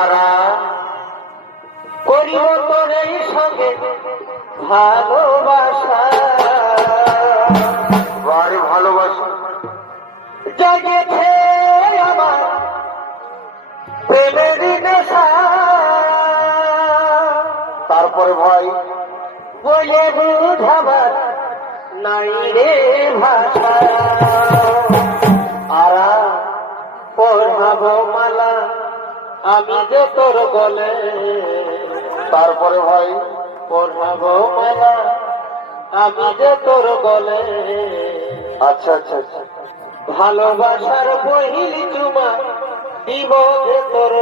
আরা করিব তোর এই সঙ্গে ভালোবাসা, বাড়ি ভালোবাসা জগেছে আমার প্রেমের নেশা। তারপরে ভাই বলে বুঝাবার নাই রে ভাষা। আরা পড়াবো মালা আমি যে তোর গলে, তারপরে ভাই পড়াবো মালা আমি যে তোর গলে। আচ্ছা আচ্ছা আচ্ছা ভালোবাসার বহিল চুমা দিব যে তোর